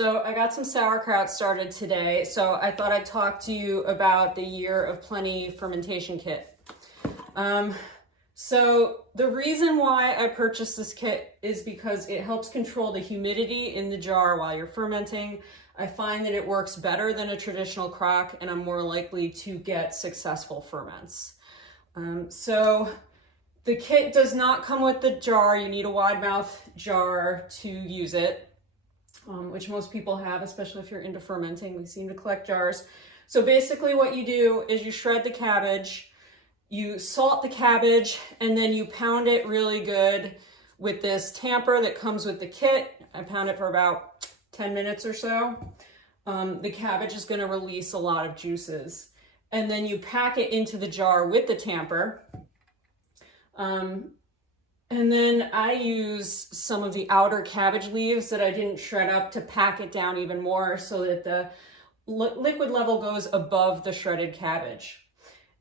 So I got some sauerkraut started today, so I thought I'd talk to you about the Year of Plenty fermentation kit. So the reason why I purchased this kit is because it helps control the humidity in the jar while you're fermenting. I find that it works better than a traditional crock, and I'm more likely to get successful ferments. So the kit does not come with the jar. You need a wide mouth jar to use it. Which most people have, especially if you're into fermenting. We seem to collect jars. So basically what you do is you shred the cabbage, you salt the cabbage, and then you pound it really good with this tamper that comes with the kit. I pound it for about 10 minutes or so. The cabbage is going to release a lot of juices. And then you pack it into the jar with the tamper. And then I use some of the outer cabbage leaves that I didn't shred up to pack it down even more so that the liquid level goes above the shredded cabbage.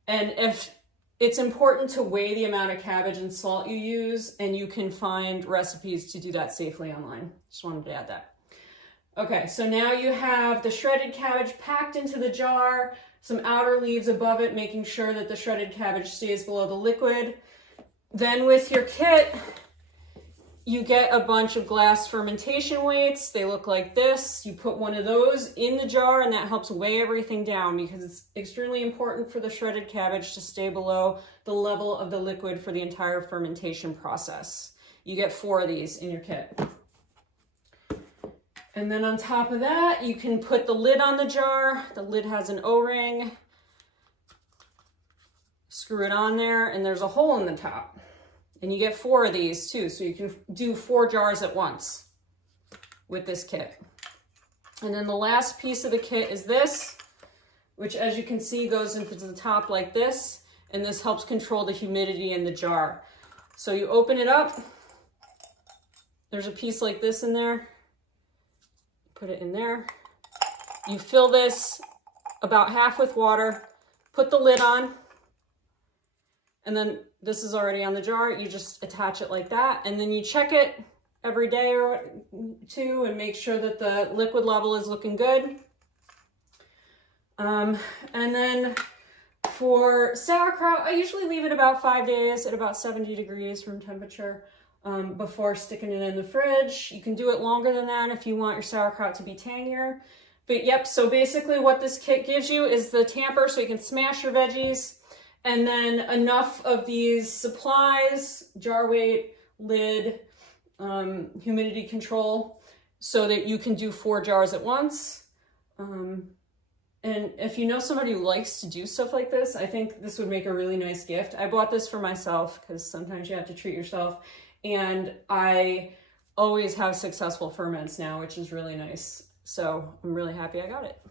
And if it's important to weigh the amount of cabbage and salt you use, and you can find recipes to do that safely online. Just wanted to add that. Okay, so now you have the shredded cabbage packed into the jar, some outer leaves above it, making sure that the shredded cabbage stays below the liquid. Then with your kit, you get a bunch of glass fermentation weights. They look like this. You put one of those in the jar, and that helps weigh everything down because it's extremely important for the shredded cabbage to stay below the level of the liquid for the entire fermentation process. You get 4 of these in your kit. And then on top of that, you can put the lid on the jar. The lid has an O-ring. Screw it on there, and there's a hole in the top. And you get 4 of these too, so you can do 4 jars at once with this kit. And then the last piece of the kit is this, which as you can see goes into the top like this, and this helps control the humidity in the jar. So you open it up, there's a piece like this in there, put it in there. You fill this about half with water, put the lid on, and then this is already on the jar. You just attach it like that, and then you check it every day or 2 and make sure that the liquid level is looking good. And then for sauerkraut, I usually leave it about 5 days at about 70 degrees room temperature before sticking it in the fridge. You can do it longer than that if you want your sauerkraut to be tangier. But yep, so basically what this kit gives you is the tamper so you can smash your veggies, and then enough of these supplies, jar weight, lid, humidity control, so that you can do 4 jars at once. And if you know somebody who likes to do stuff like this, I think this would make a really nice gift. I bought this for myself because sometimes you have to treat yourself. And I always have successful ferments now, which is really nice. So I'm really happy I got it.